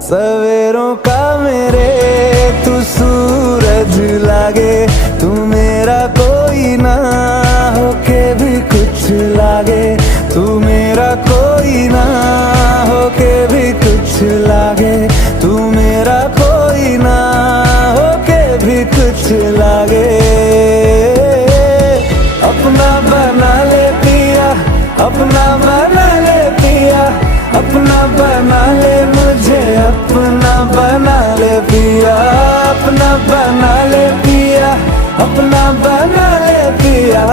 सवेरों का मेरे तू सूरज लागे, तू मेरा कोई ना होके भी कुछ लागे, तू मेरा कोई ना होके भी कुछ लागे, तू मेरा कोई ना होके भी कुछ लागे। अपना बना ले पिया, अपना बना ले पिया, अपना बना ले मुझे, अपना बना ले पिया, अपना बना ले पिया, अपना बना ले पिया।